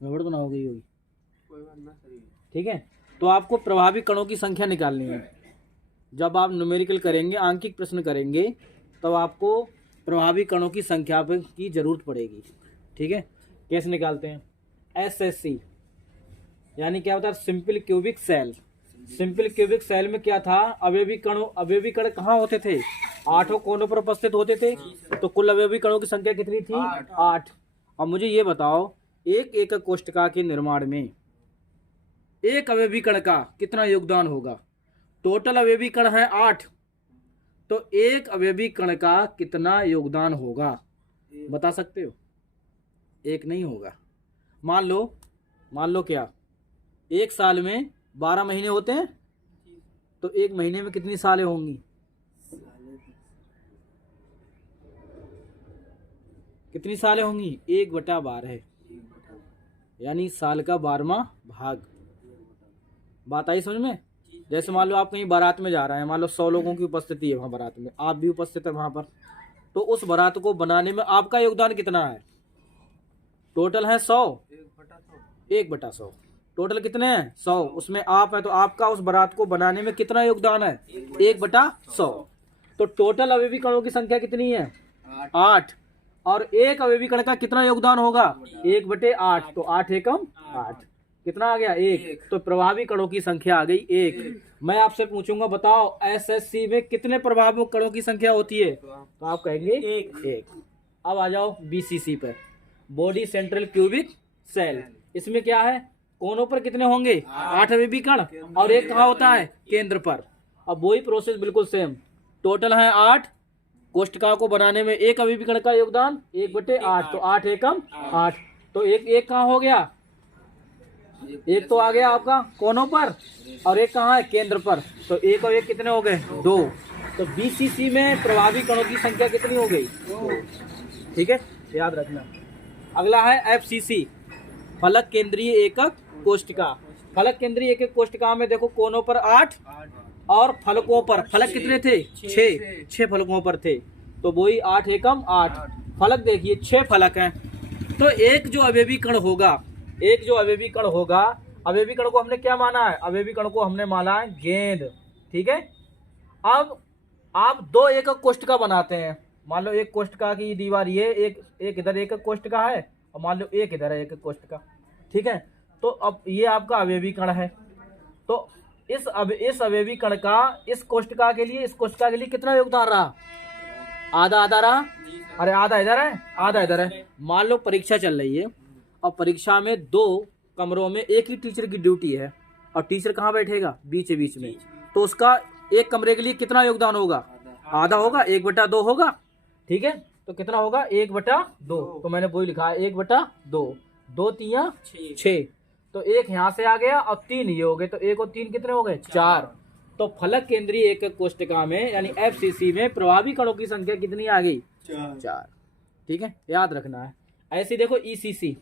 गड़बड़ तो ना हो गई होगी, ठीक है। तो आपको प्रभावी कणों की संख्या निकालनी है। जब आप न्यूमेरिकल करेंगे, आंकिक प्रश्न करेंगे, तब आपको प्रभावी कणों की संख्या की जरूरत पड़ेगी, ठीक है। कैसे निकालते हैं? SSC यानी क्या होता है? Simple cubic cell. Simple cubic cell में क्या था? अवयवी कण कहाँ होते थे? 8 कोनों पर उपस्थित होते थे। तो कुल अवयवी कणों की संख्या कितनी थी? 8। अब मुझे ये बताओ, एक एकक कोष्ठका के निर्माण में एक अवयवी कण का कितना योगदान होगा? टोटल अवयवी कण है 8, तो एक अवयवी कण का कितना योगदान होगा? बता सकते हो? एक नहीं होगा। मान लो क्या, एक साल में 12 महीने होते हैं, तो एक महीने में कितनी सालें होंगी? कितनी सालें होंगी? 1/12, यानी साल का 12वां भाग। बात आई समझ में? जैसे मान लो आप कहीं बारात में जा रहे हैं, मान लो 100 लोगों की उपस्थिति है वहाँ बारात में, आप भी उपस्थित है वहाँ पर, तो उस बारात को बनाने में आपका योगदान कितना है? टोटल है 100, 1/100। टोटल कितने हैं? 100। उसमें आप है, तो आपका उस बारात को बनाने में कितना योगदान है? 1/100। तो टोटल अवयवी कणों की संख्या कितनी है? 8। और एक अवयवी कण का कितना योगदान होगा? 1/8। तो 8 एकम 8, कितना आ गया? 1। तो प्रभावी कणों की संख्या आ गई 1। मैं आपसे पूछूंगा, बताओ SSC में कितने प्रभावी कणों की संख्या होती है? तो आप कहेंगे 1। अब आ जाओ BCC पर, बॉडी सेंट्रल क्यूबिक सेल। इसमें क्या है? कोनों पर कितने होंगे? 8 अवयवी कण, और एक कहाँ होता है? केंद्र पर। अब वही प्रोसेस बिल्कुल सेम। टोटल है 8, कोष्ठका को बनाने में एक अवयवी कण का योगदान 1/8। तो 8 एकम 8। तो एक कहाँ हो गया? एक तो आ गया आपका कोनों पर, और एक कहाँ है? केंद्र पर। तो एक और एक कितने हो गए? 2। तो BCC में प्रभावी कणों की संख्या कितनी हो गई? 2। ठीक है, याद रखना। अगला है FCC, फलक केंद्रीय एकक कोष्ठका। फलक केंद्रीय एकक कोष्ठका में देखो, कोनों पर 8 और फलकों पर, फलक कितने थे? 6 फलकों पर थे, तो वही 8 एकम 8। फलक देखिए 6 फलक हैं। तो एक जो अवयवी कण होगा, अवयवी कण को हमने क्या माना है? अवयवी कण को हमने माना है गेंद, ठीक है। अब आप 2 एकक कोष्ठका बनाते हैं। मान लो एक कोष्ठका की दीवार ये, एक इधर एकक कोष्ठका है, और मान लो एक इधर है एकक कोष्ठका, ठीक है। तो अब ये आपका अवयवी कण है। तो इस अवयवी कण का इस कोष्ठका के लिए कितना योगदान रहा? आधा आधा रहा। अरे आधा इधर है, आधा इधर है। मान लो परीक्षा चल रही है, और परीक्षा में 2 कमरों में एक ही टीचर की ड्यूटी है, और टीचर कहाँ बैठेगा? बीच में। तो उसका एक कमरे के लिए कितना योगदान होगा? आधा होगा, 1/2 होगा, ठीक है। तो कितना होगा? 1/2। तो मैंने वही लिखा है 1/2। 2 3 6। तो एक यहाँ से आ गया, और 3 ये हो गए, तो 1 और 3 कितने हो गए? 4। तो फलक केंद्रीय एकक कोष्ठका में यानी FCC में प्रभावी कणों की संख्या कितनी आ गई? 4। ठीक है, याद रखना है। ऐसे देखो ECC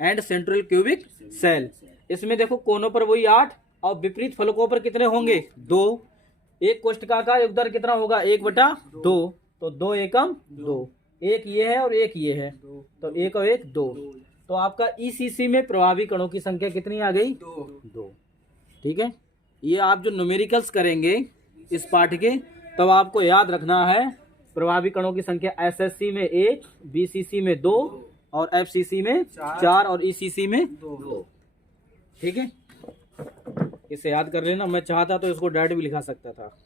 and central cubic cell, इसमें देखो कोनों पर वही 8, और विपरीत फलकों पर कितने होंगे? 2। एक कोष्ठका का योगदान कितना होगा? 1/2। तो 2 एकम 2। एक ये है और एक ये है, तो 1 और 1 2। तो आपका ECC में प्रभावी कणों की संख्या कितनी आ गई? 2। ठीक है, ये आप जो न्यूमेरिकल्स करेंगे इस पाठ के, तब आपको याद रखना है प्रभावी कणों की संख्या SSC में 1, BCC में 2, और FCC में 4, और ECC में 2। ठीक है, इसे याद कर लेना। मैं चाहता तो इसको डायरेक्ट भी लिखा सकता था।